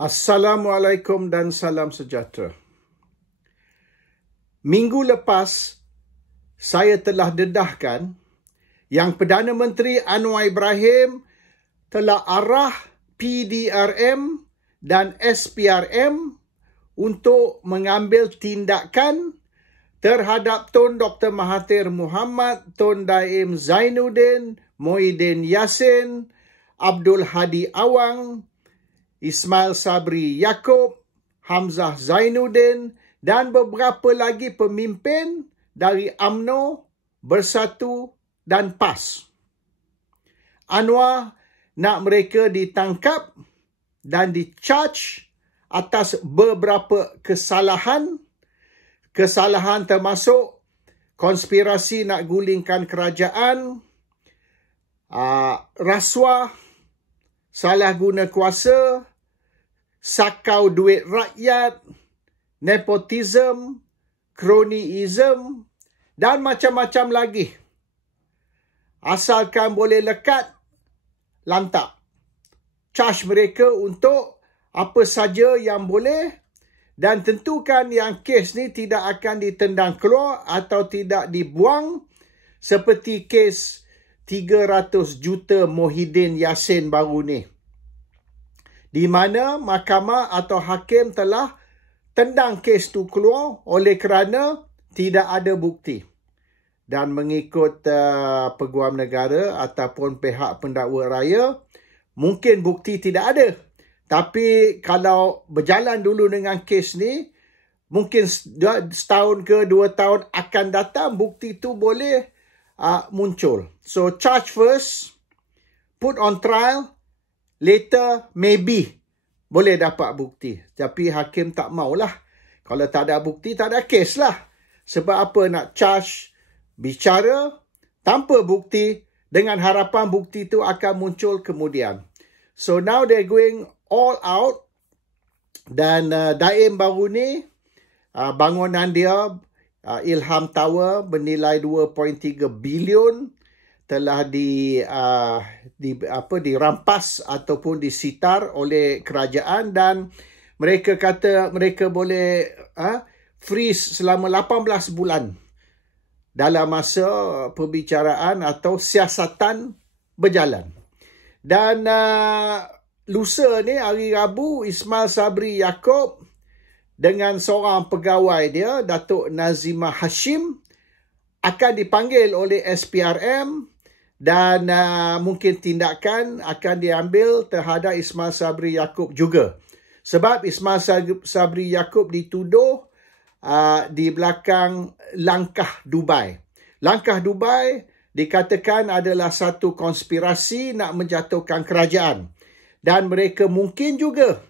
Assalamualaikum dan salam sejahtera. Minggu lepas, saya telah dedahkan yang Perdana Menteri Anwar Ibrahim telah arah PDRM dan SPRM untuk mengambil tindakan terhadap Tun Dr. Mahathir Mohamad, Tun Daim Zainuddin, Muhyiddin Yassin, Abdul Hadi Awang, Ismail Sabri Yaakob, Hamzah Zainuddin dan beberapa lagi pemimpin dari UMNO, Bersatu dan PAS. Anwar nak mereka ditangkap dan di-charge atas beberapa kesalahan. Kesalahan termasuk konspirasi nak gulingkan kerajaan, rasuah, salah guna kuasa, sakau duit rakyat, nepotism, cronyism dan macam-macam lagi. Asalkan boleh lekat, lantak. Charge mereka untuk apa saja yang boleh dan tentukan yang kes ni tidak akan ditendang keluar atau tidak dibuang seperti kes 300 juta Muhyiddin Yassin baru ni, di mana mahkamah atau hakim telah tendang kes tu keluar oleh kerana tidak ada bukti. Dan mengikut Peguam Negara ataupun pihak pendakwa raya, mungkin bukti tidak ada. Tapi kalau berjalan dulu dengan kes ni, mungkin setahun ke 2 tahun akan datang, bukti tu boleh muncul. So charge first, put on trial, later maybe boleh dapat bukti. Tapi hakim tak maulah. Kalau tak ada bukti, tak ada kes lah. Sebab apa nak charge, bicara tanpa bukti dengan harapan bukti tu akan muncul kemudian. So now they're going all out. Dan Daim baru ni, bangunan dia, Ilham Tower bernilai 2.3 bilion telah dirampas ataupun disitar oleh kerajaan dan mereka kata mereka boleh freeze selama 18 bulan dalam masa perbicaraan atau siasatan berjalan. Dan lusa ni hari Rabu, Ismail Sabri Yaakob dengan seorang pegawai dia, Datuk Nazimah Hashim, akan dipanggil oleh SPRM dan mungkin tindakan akan diambil terhadap Ismail Sabri Yaakob juga. Sebab Ismail Sabri Yaakob dituduh di belakang langkah Dubai. Langkah Dubai dikatakan adalah satu konspirasi nak menjatuhkan kerajaan. Dan mereka mungkin juga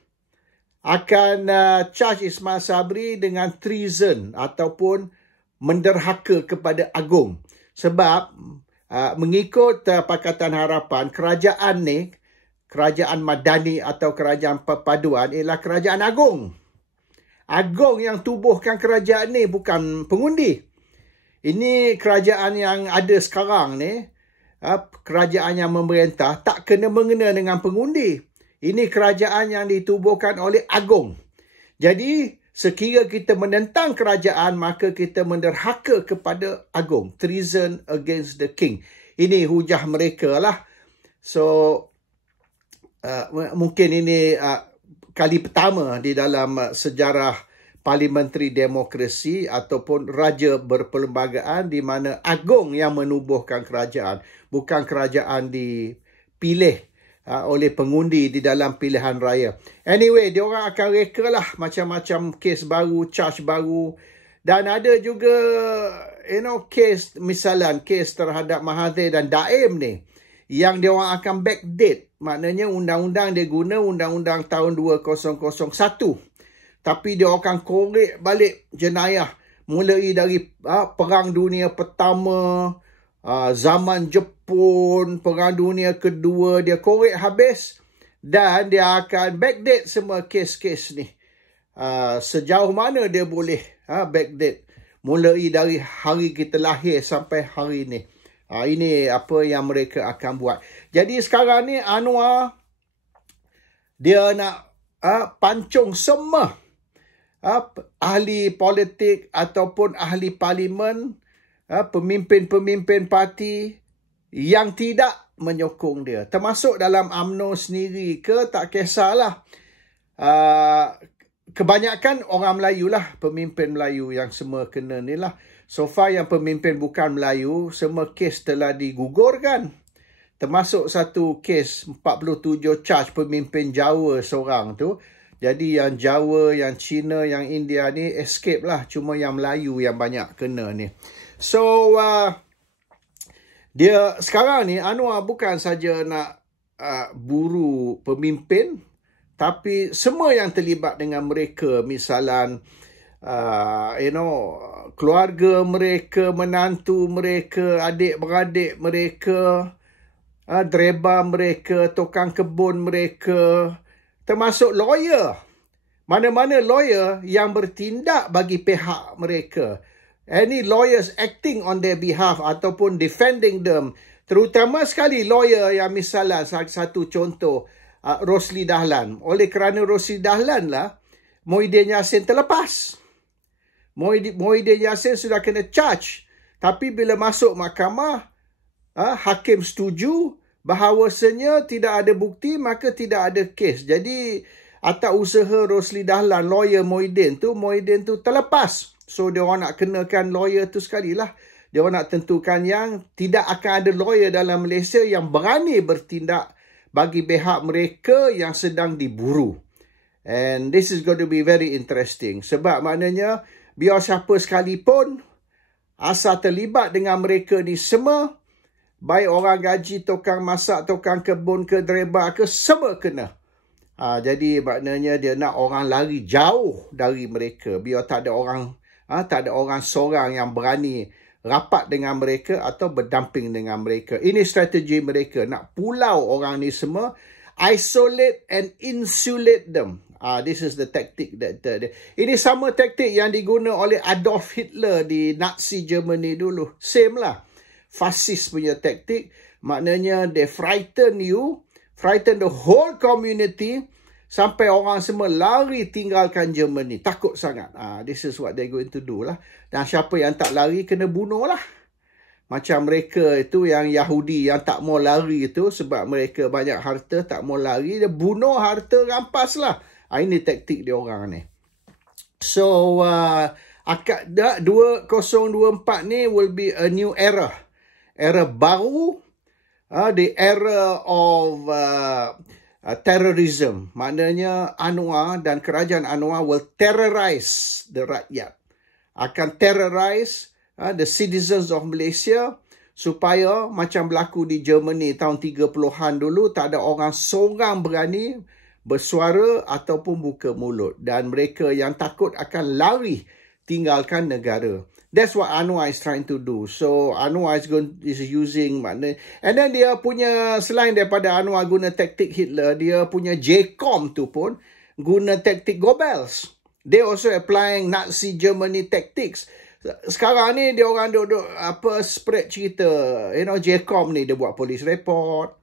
akan charge Ismail Sabri dengan treason ataupun menderhaka kepada Agong. Sebab mengikut Pakatan Harapan, kerajaan ni, kerajaan Madani atau kerajaan perpaduan ialah kerajaan Agong. Agong yang tubuhkan kerajaan ni, bukan pengundi. Ini kerajaan yang ada sekarang ni, kerajaan yang memerintah, tak kena-mengena dengan pengundi. Ini kerajaan yang ditubuhkan oleh Agong. Jadi, sekira kita menentang kerajaan, maka kita menderhaka kepada Agong. Treason against the king. Ini hujah mereka lah. So, mungkin ini kali pertama di dalam sejarah parliamentary demokrasi ataupun raja berperlembagaan di mana Agong yang menubuhkan kerajaan. Bukan kerajaan dipilih oleh pengundi di dalam pilihan raya. Anyway, diorang akan reka lah macam-macam kes baru, charge baru. Dan ada juga, kes, misalan kes terhadap Mahathir dan Daim ni, yang diorang akan backdate. Maknanya undang-undang dia guna undang-undang tahun 2001. Tapi dia akan korek balik jenayah. Mulai dari Perang Dunia Pertama, zaman Jepun, Perang Dunia Kedua, dia korek habis dan dia akan backdate semua kes-kes ni. Sejauh mana dia boleh backdate. Mulai dari hari kita lahir sampai hari ni. Ini apa yang mereka akan buat. Jadi sekarang ni Anwar, dia nak pancung semua ahli politik ataupun ahli parlimen, pemimpin-pemimpin parti yang tidak menyokong dia. Termasuk dalam UMNO sendiri ke, tak kisahlah. Kebanyakan orang Melayu lah, pemimpin Melayu yang semua kena ni lah. So far yang pemimpin bukan Melayu, semua kes telah digugurkan. Termasuk satu kes 47 charge pemimpin Jawa seorang tu. Jadi yang Jawa, yang Cina, yang India ni escape lah. Cuma yang Melayu yang banyak kena ni. So, dia sekarang ni Anwar bukan saja nak buru pemimpin, tapi semua yang terlibat dengan mereka, misalan keluarga mereka, menantu mereka, adik-beradik mereka, dreba mereka, tukang kebun mereka, termasuk lawyer. Mana-mana lawyer yang bertindak bagi pihak mereka. Any lawyers acting on their behalf ataupun defending them. Terutama sekali lawyer yang misalnya satu contoh, Rosli Dahlan. Oleh kerana Rosli Dahlan lah, Muhyiddin Yassin terlepas. Muhyiddin Yassin sudah kena charge. Tapi bila masuk mahkamah, hakim setuju bahawasanya tidak ada bukti, maka tidak ada kes. Jadi atas usaha Rosli Dahlan, lawyer Muhyiddin tu terlepas. So dia orang nak kenakan lawyer tu sekali lah. Dia orang nak tentukan yang tidak akan ada lawyer dalam Malaysia yang berani bertindak bagi pihak mereka yang sedang diburu. And this is going to be very interesting. Sebab maknanya biar siapa sekalipun asal terlibat dengan mereka ni semua, baik orang gaji, tukang masak, tukang kebun ke, dreba ke, semua kena. Jadi maknanya dia nak orang lari jauh dari mereka. Biar tak ada orang seorang yang berani rapat dengan mereka atau berdamping dengan mereka. Ini strategi mereka. Nak pulau orang ni semua. Isolate and insulate them. This is the tactic that ini sama taktik yang diguna oleh Adolf Hitler di Nazi Germany dulu. Same lah. Fasis punya taktik. Maknanya they frighten you, frighten the whole community sampai orang semua lari tinggalkan Germany. Takut sangat. This is what they're going to do lah. Dan siapa yang tak lari kena bunuh lah. Macam mereka itu yang Yahudi yang tak mau lari itu sebab mereka banyak harta, tak mau lari, dia bunuh harta, rampas lah. Ini taktik dia orang ni. So, 2024 ni will be a new era. Era baru. The era of terrorism. Maknanya Anwar dan kerajaan Anwar will terrorize the rakyat. Akan terrorize the citizens of Malaysia supaya macam berlaku di Germany tahun 30-an dulu, tak ada orang seorang berani bersuara ataupun buka mulut. Dan mereka yang takut akan lari tinggalkan negara. That's what Anwar is trying to do. So Anwar is using makna. And then dia punya, selain daripada Anwar guna taktik Hitler, dia punya JCOM tu pun guna taktik Goebbels. They also applying Nazi Germany tactics. Sekarang ni dia orang duduk spread cerita, JCOM ni dia buat police report.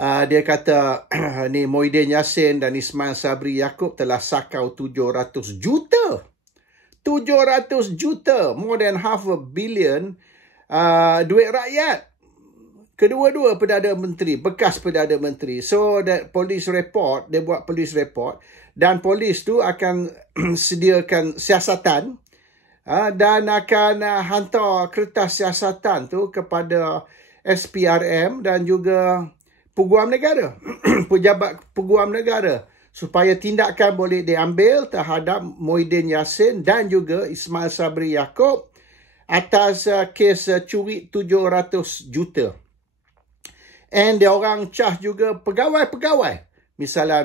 Dia kata ni Muhyiddin Yassin dan Ismail Sabri Yaakob telah sakau 700 juta. 700 juta, more than $500 million duit rakyat. Kedua-dua Perdana Menteri, bekas Perdana Menteri. So that police report, dia buat police report dan polis tu akan sediakan siasatan dan akan hantar kertas siasatan tu kepada SPRM dan juga Peguam Negara, pejabat Peguam Negara, supaya tindakan boleh diambil terhadap Muhyiddin Yassin dan juga Ismail Sabri Yaakob atas kes curi 700 juta. And dia orang cah juga pegawai-pegawai. Misalnya,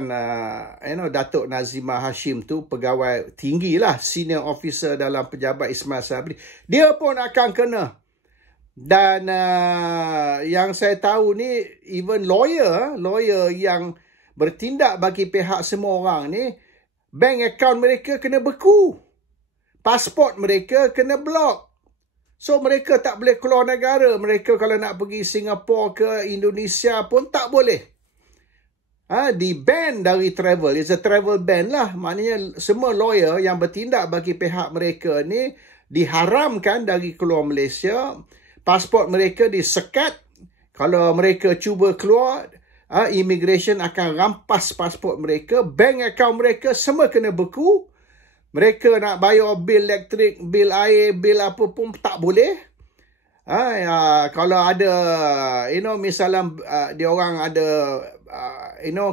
Datuk Nazimah Hashim tu pegawai tinggi lah, senior officer dalam pejabat Ismail Sabri. Dia pun akan kena. Dan yang saya tahu ni, even lawyer yang bertindak bagi pihak semua orang ni, bank account mereka kena beku. Pasport mereka kena block. So, mereka tak boleh keluar negara. Mereka kalau nak pergi Singapura ke Indonesia pun tak boleh. di-ban dari travel. It's a travel ban lah. Maknanya semua lawyer yang bertindak bagi pihak mereka ni diharamkan dari keluar Malaysia. Pasport mereka disekat. Kalau mereka cuba keluar, immigration akan rampas pasport mereka. Bank account mereka semua kena beku. Mereka nak bayar bil elektrik, bil air, bil apa pun tak boleh. Kalau ada, misalnya dia orang ada,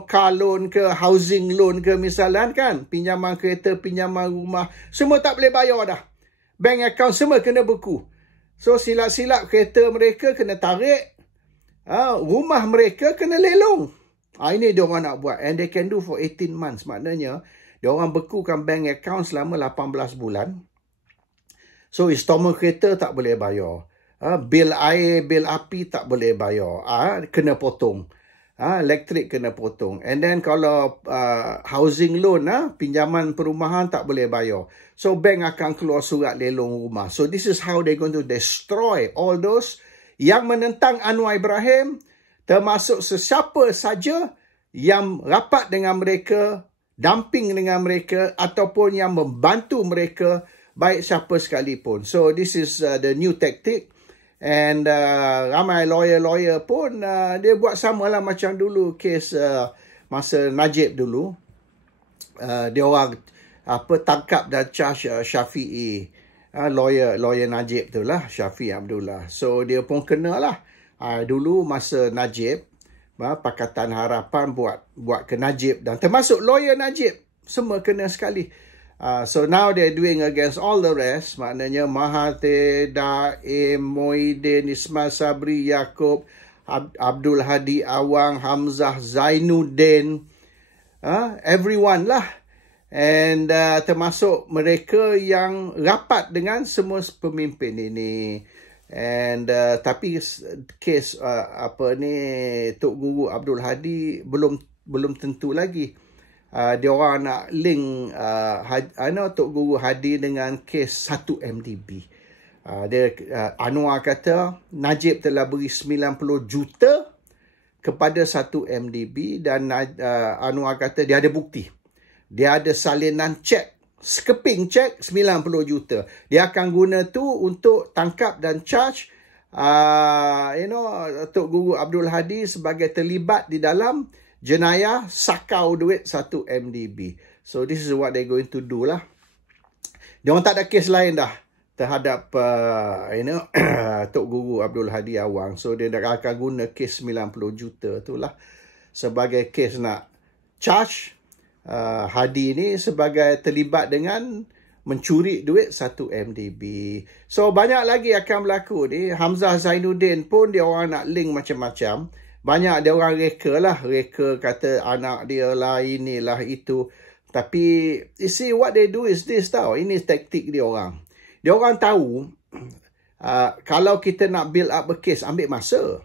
car loan ke, housing loan ke misalnya kan, pinjaman kereta, pinjaman rumah, semua tak boleh bayar dah. Bank account semua kena beku. So silap-silap kereta mereka kena tarik, rumah mereka kena lelong. Ini dia orang nak buat, and they can do for 18 months. Maknanya dia orang bekukan bank account selama 18 bulan. So installment kereta tak boleh bayar. Bil air, bil api tak boleh bayar. Kena potong. Elektrik kena potong. And then kalau housing loan, pinjaman perumahan tak boleh bayar. So bank akan keluar surat lelong rumah. So this is how they're going to destroy all those yang menentang Anwar Ibrahim, termasuk sesiapa saja yang rapat dengan mereka, dumping dengan mereka, ataupun yang membantu mereka, baik siapa sekalipun. So this is the new tactic. And ramai lawyer-lawyer pun dia buat samalah macam dulu kes masa Najib dulu. Dia orang tangkap dan charge Syafi'i, lawyer Najib tu lah, Syafiq Abdullah. So dia pun kena lah. Dulu masa Najib, Pakatan Harapan buat ke Najib, dan termasuk lawyer Najib semua kena sekali. So now they're doing against all the rest. Maknanya Mahathir, Daim, Muhyiddin, Ismail Sabri Yaakob, Abdul Hadi Awang, Hamzah, Zainuddin, everyone lah. And termasuk mereka yang rapat dengan semua pemimpin ini. And tapi kes Tok Guru Abdul Hadi belum tentu lagi. Dia orang nak link Tok Guru Hadi dengan kes 1 MDB. Anwar kata Najib telah beri 90 juta kepada 1 MDB, dan Anwar kata dia ada bukti. Dia ada salinan cek, sekeping cek 90 juta. Dia akan guna tu untuk tangkap dan charge Tok Guru Abdul Hadi sebagai terlibat di dalam jenayah sakau duit 1 MDB. So this is what they're going to do lah. Dia orang tak ada kes lain dah terhadap Tok Guru Abdul Hadi Awang. So dia akan guna kes 90 juta tu lah sebagai kes nak charge Hadi ni sebagai terlibat dengan mencuri duit 1 MDB. So banyak lagi akan berlaku ni. Hamzah Zainuddin pun dia orang nak link macam-macam. Banyak dia orang reka kata anak dia lah, inilah itu. Tapi you see what they do is this tau. Ini taktik dia orang. Dia orang tahu kalau kita nak build up a case, ambil masa.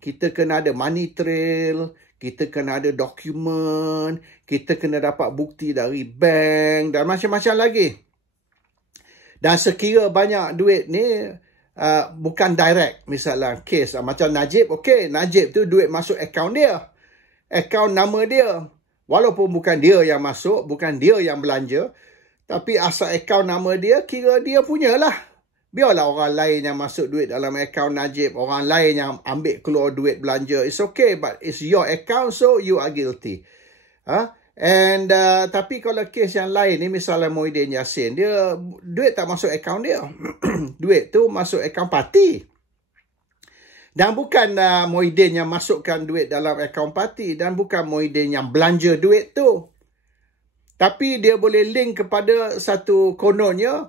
Kita kena ada money trail, kita kena ada dokumen, kita kena dapat bukti dari bank dan macam-macam lagi. Dan sekira banyak duit ni bukan direct, misalnya kes macam Najib, okey, Najib tu duit masuk akaun dia, akaun nama dia, walaupun bukan dia yang masuk, bukan dia yang belanja, tapi asal akaun nama dia, kira dia punyalah. Biarlah orang lain yang masuk duit dalam akaun Najib, orang lain yang ambil keluar duit belanja, it's okay, but it's your account, so you are guilty. And tapi kalau kes yang lain ni, misalnya Muhyiddin Yassin, dia duit tak masuk akaun dia. Duit tu masuk akaun parti. Dan bukan Muhyiddin yang masukkan duit dalam akaun parti, dan bukan Muhyiddin yang belanja duit tu. Tapi dia boleh link kepada satu, kononnya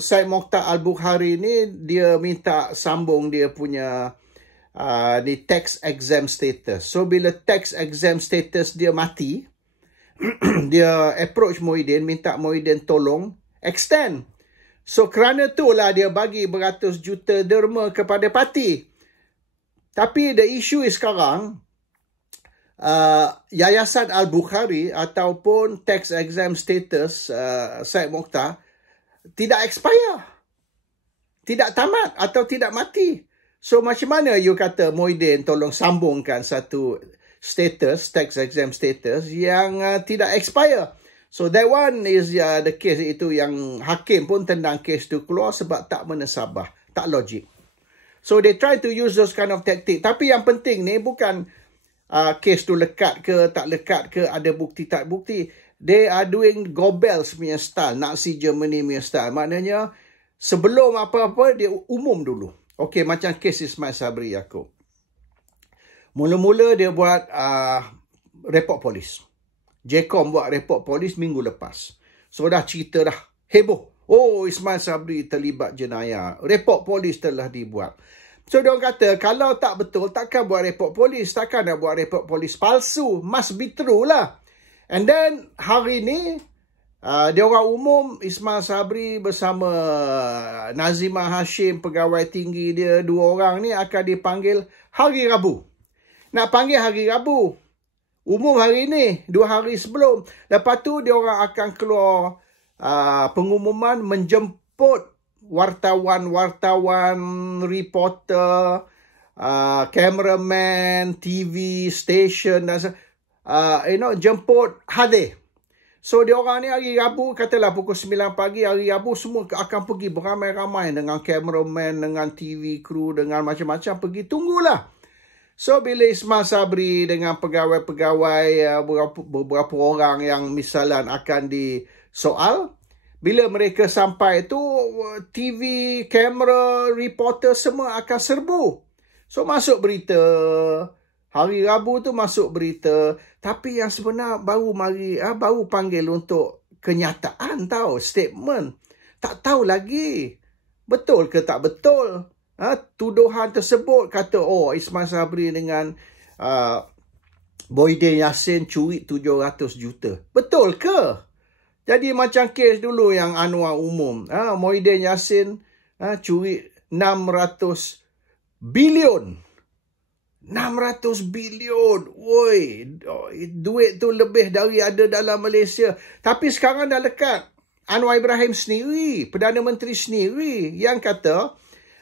Syed Mokhtar Al-Bukhari ni, dia minta sambung dia punya di tax exempt status. So bila tax exempt status dia mati, dia approach Muhyiddin, minta Muhyiddin tolong extend. So kerana itulah dia bagi beratus juta derma kepada parti. Tapi the issue is sekarang, Yayasan Al-Bukhari ataupun tax exempt status Syed Mokhtar tidak expire, tidak tamat atau tidak mati. So macam mana you kata Muhyiddin tolong sambungkan satu status, tax exempt status yang tidak expire. So that one is the case itu yang hakim pun tendang kes tu keluar sebab tak menasabah, tak logik. So they try to use those kind of tactic. Tapi yang penting ni bukan kes tu lekat ke tak lekat ke, ada bukti tak bukti. They are doing Goebbels punya style, Nazi Germany punya style. Maknanya sebelum apa-apa dia umum dulu. Okey, macam kes Ismail Sabri Yaakob. Mula-mula dia buat report polis. JCOM buat report polis minggu lepas. So dah cerita dah heboh. Oh, Ismail Sabri terlibat jenayah. Report polis telah dibuat. So, dia orang kata, kalau tak betul, takkan buat report polis. Takkan nak buat report polis palsu. Must be true lah. And then, hari ni, dia orang umum, Ismail Sabri bersama Nazimah Hashim, pegawai tinggi dia, 2 orang ni akan dipanggil hari Rabu. Nak panggil hari Rabu. Umum hari ni, 2 hari sebelum. Lepas tu, dia orang akan keluar pengumuman menjemput wartawan, reporter, cameraman, TV, station, jemput hadir. So, dia orang ni hari Rabu, katalah pukul 9 pagi, hari Rabu semua akan pergi beramai-ramai dengan cameraman, dengan TV crew, dengan macam-macam pergi. Tunggulah. So, bila Ismail Sabri dengan pegawai-pegawai, beberapa orang yang misalnya akan disoal, bila mereka sampai tu, TV, kamera, reporter semua akan serbu. So, masuk berita. Hari Rabu tu masuk berita. Tapi yang sebenar baru panggil untuk kenyataan tau, statement. Tak tahu lagi. Betul ke tak betul? Tuduhan tersebut kata, oh, Ismail Sabri dengan Muhyiddin Yassin curi 700 juta. Betul ke? Jadi macam kes dulu yang Anwar umum. Muhyiddin Yassin curi 600 bilion. 600 bilion. Woi, duit tu lebih dari ada dalam Malaysia. Tapi sekarang dah lekat. Anwar Ibrahim sendiri, Perdana Menteri sendiri yang kata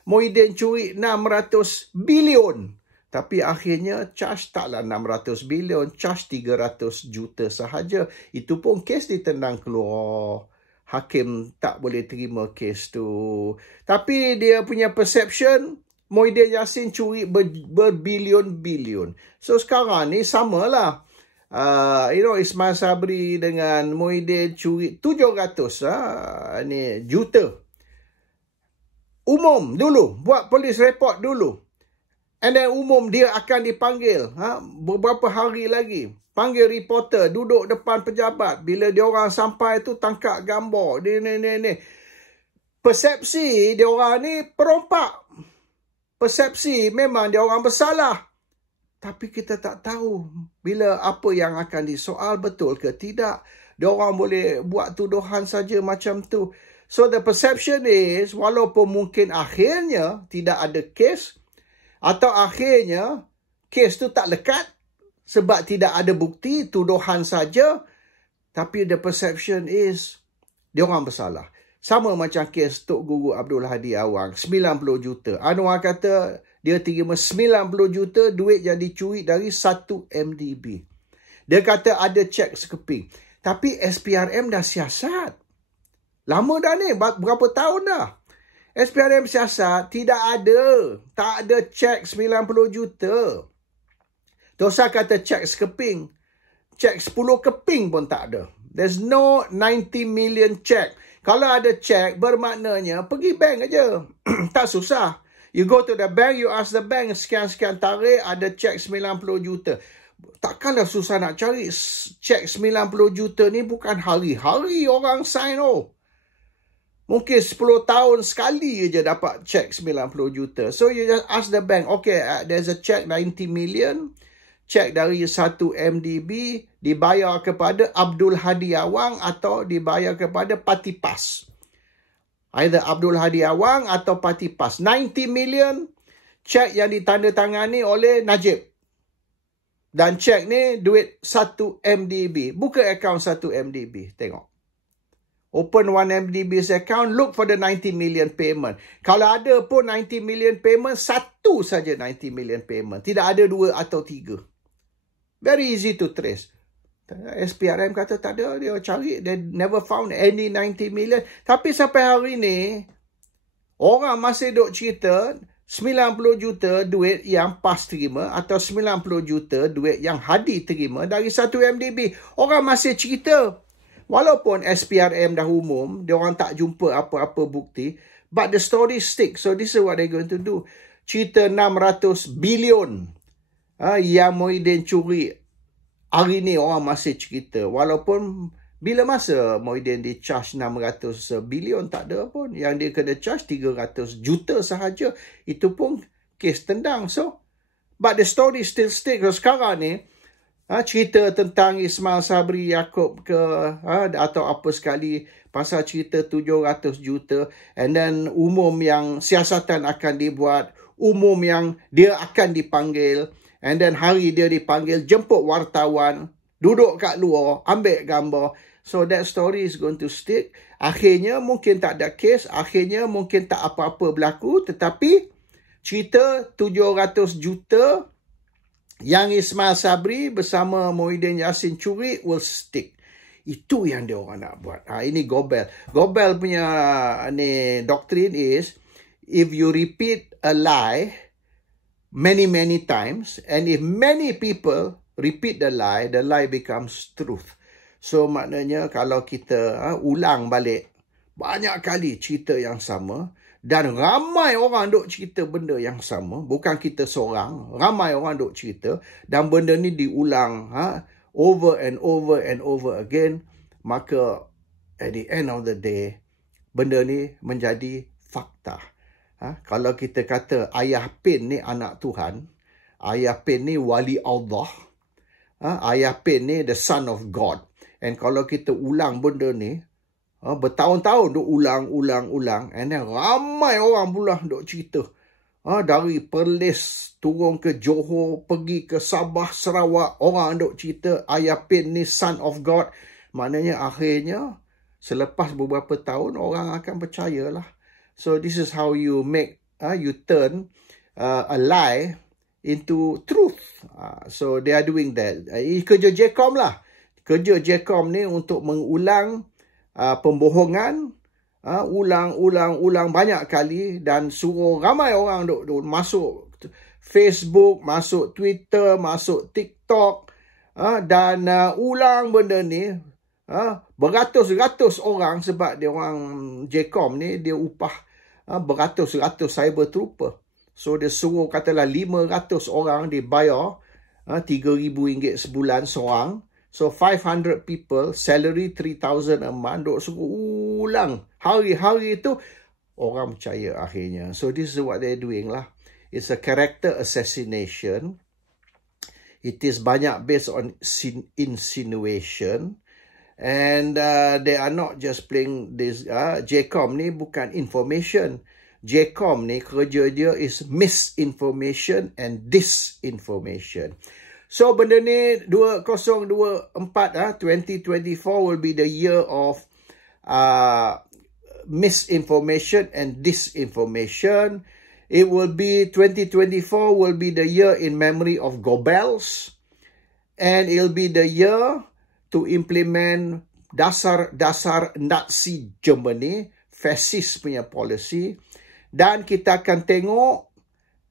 Muhyiddin curi 600 bilion. Tapi akhirnya charge taklah 600 bilion, charge 300 juta sahaja. Itu pun kes ditendang keluar. Hakim tak boleh terima kes tu. Tapi dia punya perception, Muhyiddin Yassin curi berbilion-bilion. So sekarang ni samalah. Ismail Sabri dengan Muhyiddin curi 700 juta. Umum dulu, buat polis report dulu. And then umum dia akan dipanggil beberapa hari lagi. Panggil reporter, duduk depan pejabat. Bila dia orang sampai tu tangkap gambar. Ni. Persepsi dia orang ni perompak. Persepsi memang dia orang bersalah. Tapi kita tak tahu bila apa yang akan disoal betul ke tidak. Dia orang boleh buat tuduhan saja macam tu. So the perception is, walaupun mungkin akhirnya tidak ada kes, atau akhirnya kes tu tak lekat sebab tidak ada bukti, tuduhan saja, tapi the perception is dia orang bersalah. Sama macam kes Tok Guru Abdul Hadi Awang, 90 juta. Anwar kata dia terima 90 juta duit yang dicuri dari 1 MDB. Dia kata ada cek sekeping. Tapi SPRM dah siasat. Lama dah ni, berapa tahun dah. SPRM siasat, tak ada cek 90 juta. Dosa kata cek sekeping. Cek 10 keping pun tak ada. There's no 90 million check. Kalau ada cek, bermaknanya pergi bank aja. Tak susah. You go to the bank, you ask the bank, sekian-sekian tarik, ada cek 90 juta. Takkanlah susah nak cari cek 90 juta ni, bukan hari-hari orang sign. Mungkin 10 tahun sekali je dapat cek 90 juta. So you just ask the bank, okay, there's a check 90 million. Cek dari 1 MDB dibayar kepada Abdul Hadi Awang atau dibayar kepada Parti PAS. Either Abdul Hadi Awang atau Parti PAS. 90 million cek yang ditandatangani oleh Najib. Dan cek ni duit 1 MDB. Buka akaun 1 MDB. Tengok. Open 1 MDB's account, look for the 90 million payment. Kalau ada pun 90 million payment, satu saja 90 million payment. Tidak ada 2 atau 3. Very easy to trace. SPRM kata tak ada, dia cari, they never found any 90 million. Tapi sampai hari ni, orang masih duk cerita 90 juta duit yang PAS terima atau 90 juta duit yang Hadi terima dari satu MDB. Orang masih cerita. Walaupun SPRM dah umum, dia orang tak jumpa apa-apa bukti, but the story stick. So this is what they're going to do. Cerita 600 bilion yang Muhyiddin curi. Hari ni orang masih cerita. Walaupun bila masa Muhyiddin di charge 600 bilion, tak ada pun. Yang dia kena charge 300 juta sahaja. Itu pun kes tendang. So, but the story still stick. So, sekarang ni, cerita tentang Ismail Sabri Yaakob ke, atau apa sekali, pasal cerita 700 juta. And then umum yang siasatan akan dibuat. Umum yang dia akan dipanggil. And then hari dia dipanggil, jemput wartawan, duduk kat luar, ambil gambar. So that story is going to stick. Akhirnya mungkin tak ada kes, akhirnya mungkin tak apa-apa berlaku. Tetapi cerita 700 juta yang Ismail Sabri bersama Muhyiddin Yassin curi will stick. Itu yang dia orang nak buat. Ini Gobel. Gobel punya doctrine is, if you repeat a lie many times, and if many people repeat the lie becomes truth. So maknanya kalau kita ulang balik banyak kali cerita yang sama, dan ramai orang duk cerita benda yang sama, bukan kita seorang, ramai orang duk cerita, dan benda ni diulang over and over again, maka at the end of the day, benda ni menjadi fakta. Kalau kita kata Ayah Pin ni anak Tuhan, Ayah Pin ni wali Allah, Ayah Pin ni the son of God. And kalau kita ulang benda ni, bertahun-tahun duk ulang, and then ramai orang pula duk cerita. Dari Perlis turun ke Johor, pergi ke Sabah, Sarawak, orang duk cerita Ayah Pin ni son of God. Maknanya akhirnya, selepas beberapa tahun, orang akan percayalah. So this is how you make, you turn a lie into truth. So they are doing that. Kerja JCOM lah. Kerja JCOM ni untuk mengulang pembohongan, ulang banyak kali, dan suruh ramai orang duk masuk Facebook, masuk Twitter, masuk TikTok, dan ulang benda ni. Beratus-ratus orang, sebab dia orang JCOM ni dia upah beratus-ratus cyber trooper. So dia suruh katalah 500 orang dibayar RM3,000 sebulan seorang. So 500 people, salary 3,000 a month, duk suruh ulang hari-hari tu, orang percaya akhirnya. So this is what they're doing lah. It's a character assassination. It is banyak based on insinuation. And they are not just playing this. JCOM ni bukan information. JCOM ni kerja dia is misinformation and disinformation. So benda ni 2024, 2024 will be the year of misinformation and disinformation. It will be 2024 will be the year in memory of Goebbels, and it'll be the year to implement dasar Nazi Germany, fasis punya policy. Dan kita akan tengok,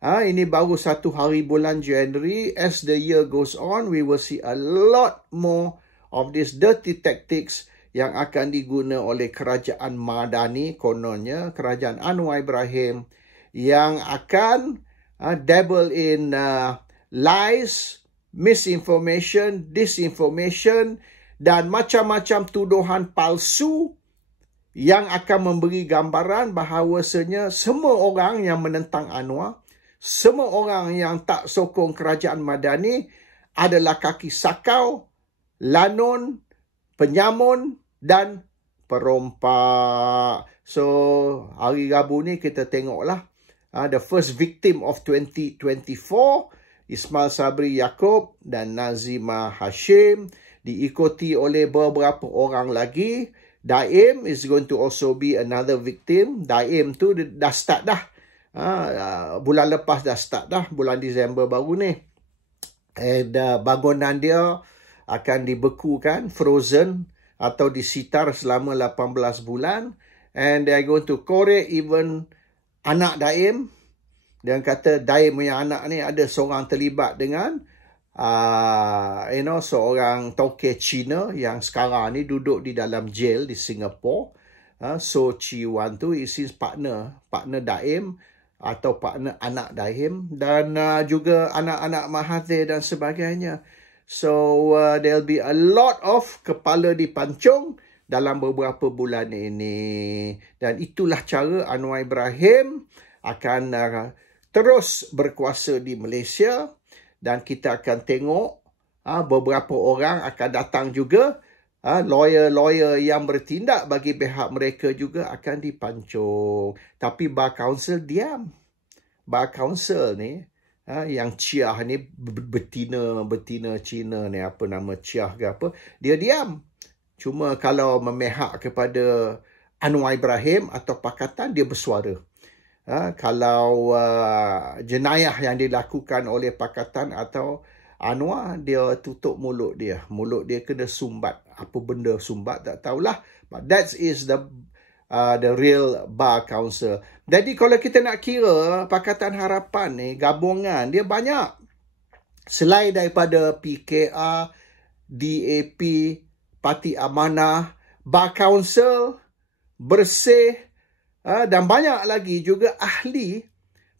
ini baru 1 hari bulan January, as the year goes on, we will see a lot more of these dirty tactics yang akan diguna oleh kerajaan Madani, kononnya, kerajaan Anwar Ibrahim, yang akan dabble in lies, misinformation, disinformation, dan macam-macam tuduhan palsu yang akan memberi gambaran bahawasanya semua orang yang menentang Anwar, semua orang yang tak sokong kerajaan Madani adalah kaki sakau, lanun, penyamun dan perompak. So, hari Rabu ni kita tengoklah the first victim of 2024, Ismail Sabri Yaakob dan Nazimah Hashim, diikuti oleh beberapa orang lagi. Daim is going to also be another victim. Daim tu dah start dah. Bulan lepas dah start dah. Bulan Disember baru ni. And bangunan dia akan dibekukan, frozen atau disitar selama 18 bulan. And they are going to korek even anak Daim. Dia kata Daim punya anak ni ada seorang terlibat dengan seorang tauke Cina yang sekarang ni duduk di dalam jail di Singapore. So Chi Wan tu is his partner Daim atau partner anak Daim, dan juga anak-anak Mahathir dan sebagainya. So there'll be a lot of kepala dipancung dalam beberapa bulan ini. Dan itulah cara Anwar Ibrahim akan terus berkuasa di Malaysia. Dan kita akan tengok beberapa orang akan datang juga. Lawyer-lawyer yang bertindak bagi pihak mereka juga akan dipancung. Tapi Bar Council diam. Bar Council ni, yang Chiah ni, betina Cina ni, apa nama Chiah ke apa, dia diam. Cuma kalau memihak kepada Anwar Ibrahim atau Pakatan, dia bersuara. Kalau jenayah yang dilakukan oleh Pakatan atau Anwar, dia tutup mulut dia. Mulut dia kena sumbat. Apa benda sumbat tak tahulah. But that is the real Bar Council. Jadi kalau kita nak kira Pakatan Harapan ni, gabungan dia banyak. Selain daripada PKR, DAP, Parti Amanah, Bar Council, Bersih, dan banyak lagi juga ahli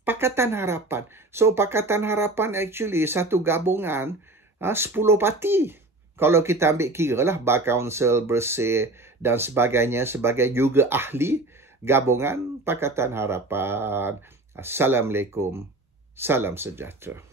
Pakatan Harapan. So Pakatan Harapan actually satu gabungan 10 parti. Kalau kita ambil kira lah Bar Council, Bersih dan sebagainya sebagai juga ahli gabungan Pakatan Harapan. Assalamualaikum. Salam sejahtera.